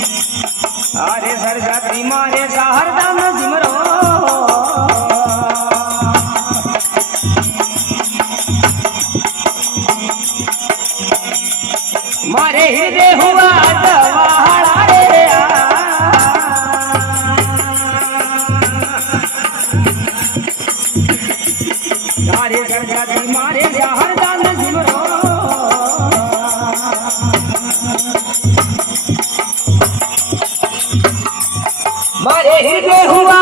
अरे सरस्वती मारे सहरदम सिमरो मारे हृदय हुआ दवाड़ा रे अरे सरस्वती मारे सहरदम सिमरो मारे हृदय हुआ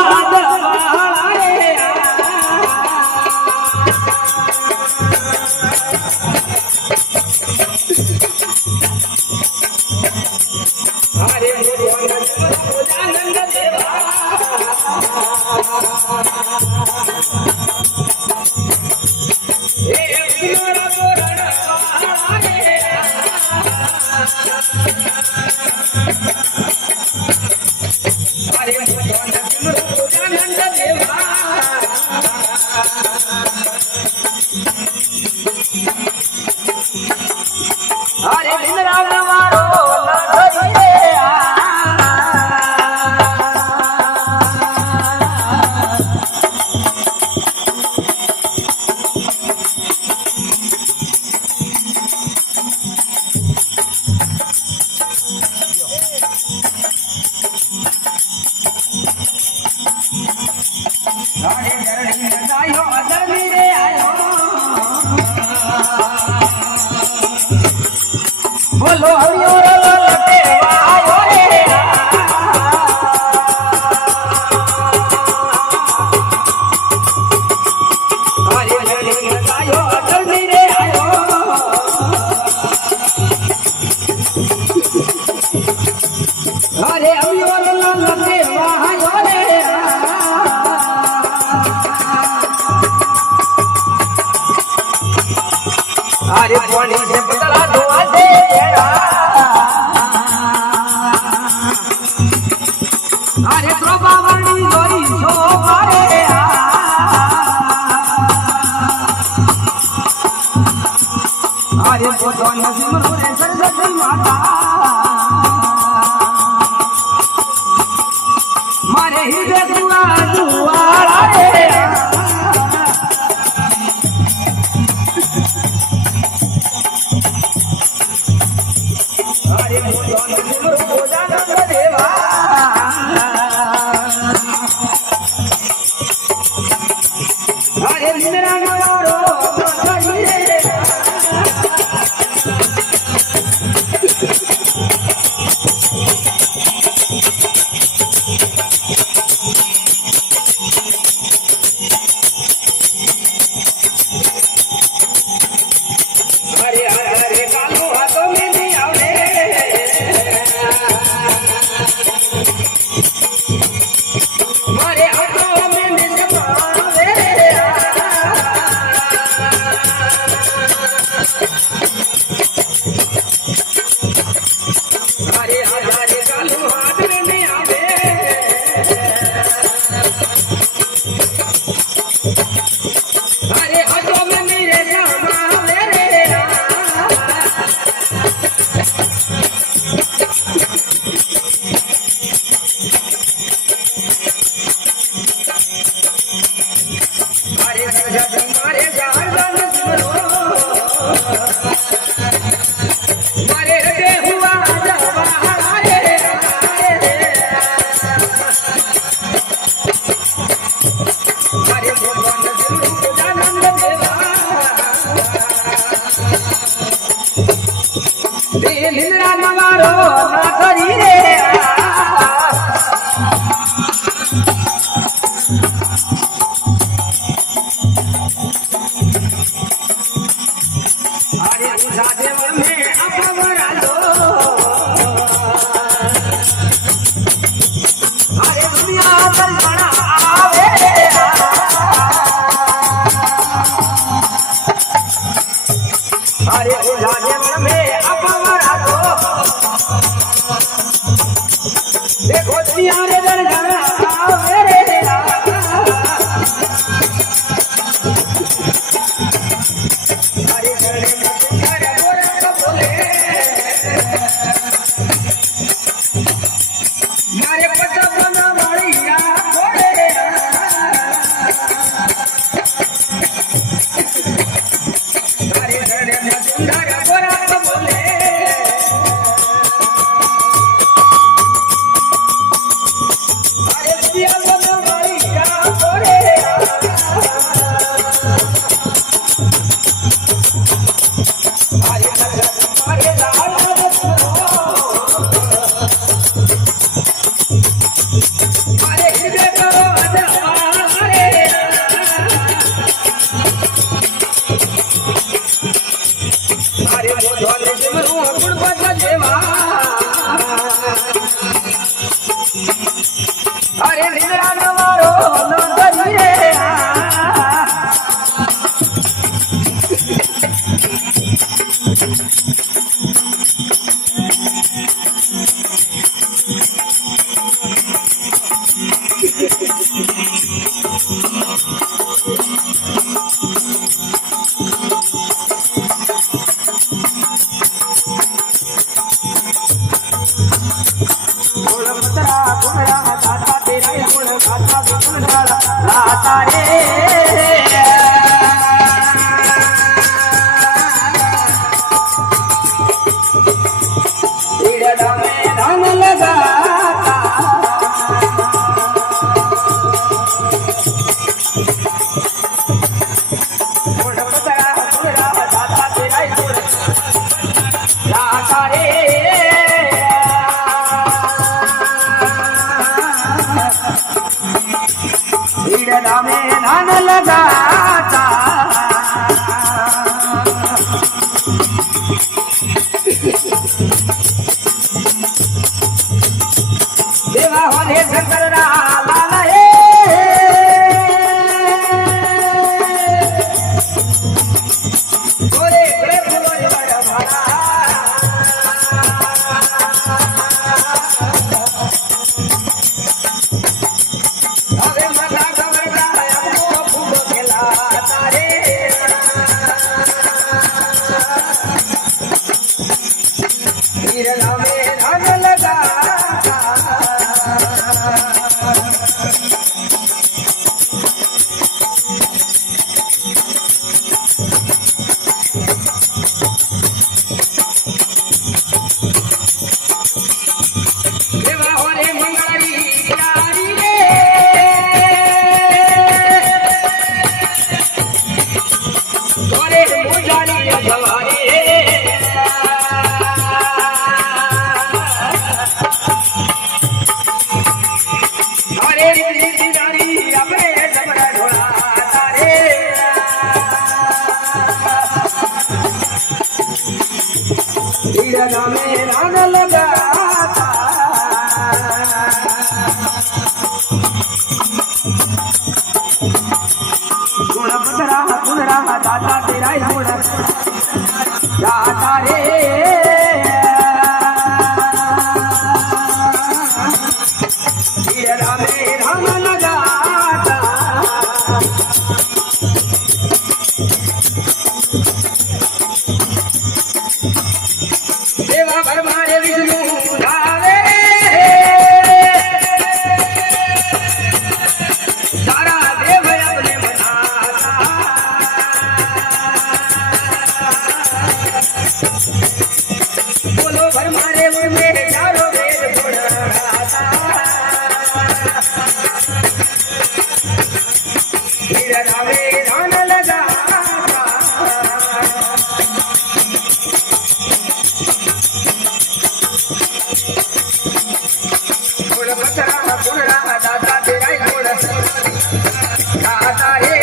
हरे आनंद देवा अरे दिन रात मारो बोलो हरियो लटे वायो रे हरि हरि बतायो जल्दी रे आयो अरे हरियो लटे वायो रे अरे पानी से बदला धुआं से अरे प्रभावनी जोई सो मारे अरे बोलो नसीम रे सरस्वती माता मारे हृदय दुआ दुआरा रे अरे बोलो नसीम आनंद देवा अरे मेरा नवारो अरे अरे कालू हाथों में नहीं आवे मारे हाथों में नहीं आवे अरे अरे कालू हाथ में नहीं आवे अरे हाथों में नहीं रहना मारे जहरदम सिमरो मारे हृदय हुआ दवाड़ा रे अरे भगवान आनंद देवा दिन रात मारो ना करी रे में अपवरा लो अरे दुनिया दर्शना आवे अरे उलाने में अपवरा लो देखो दुनिया रे दर्शना आवे अरे निद्रा नवारो नंदरी रे लाता रे हीरा में धन लगाता लाता रे हीरा में धन लगाता देवा होने शंकर लाला हे गोरे गोरे बड़ा भला अरे मना गवरा हमको फूल खेलाता रे हीरा में धन लगाता देवा होने मंगली प्यारी रे गोरे मुजारी जवारी अरे रिश्तेदारी अपने सबरा ढोलाता रे हीरा में धन लगाता गुण पतरा दाता तेरा ही गुण दाता रे हीरा में धन लगाता देवा भरमारे विष्णु धावे सारा देव अपने बनाता बोलो भरमारे उनमें चारों वेद गुण गाता हीरा में धन लगाता दाता तेरा ही गुण गाता रे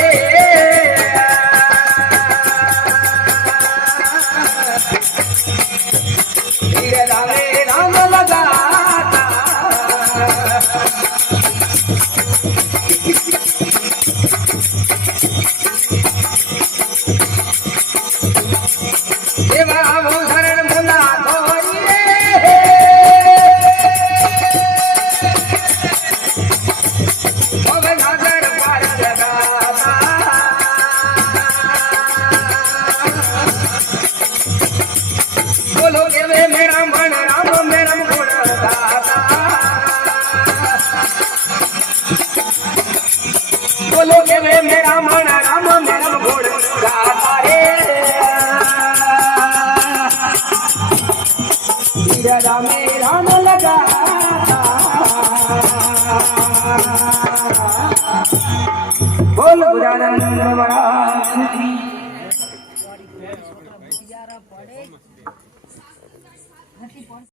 ब्राह्मण राम मेरम गुण गाता बोलो के वे मेरा मन राम मेरम गुण गाता रे रामे राम लगाता बोल बुरानंद महाराज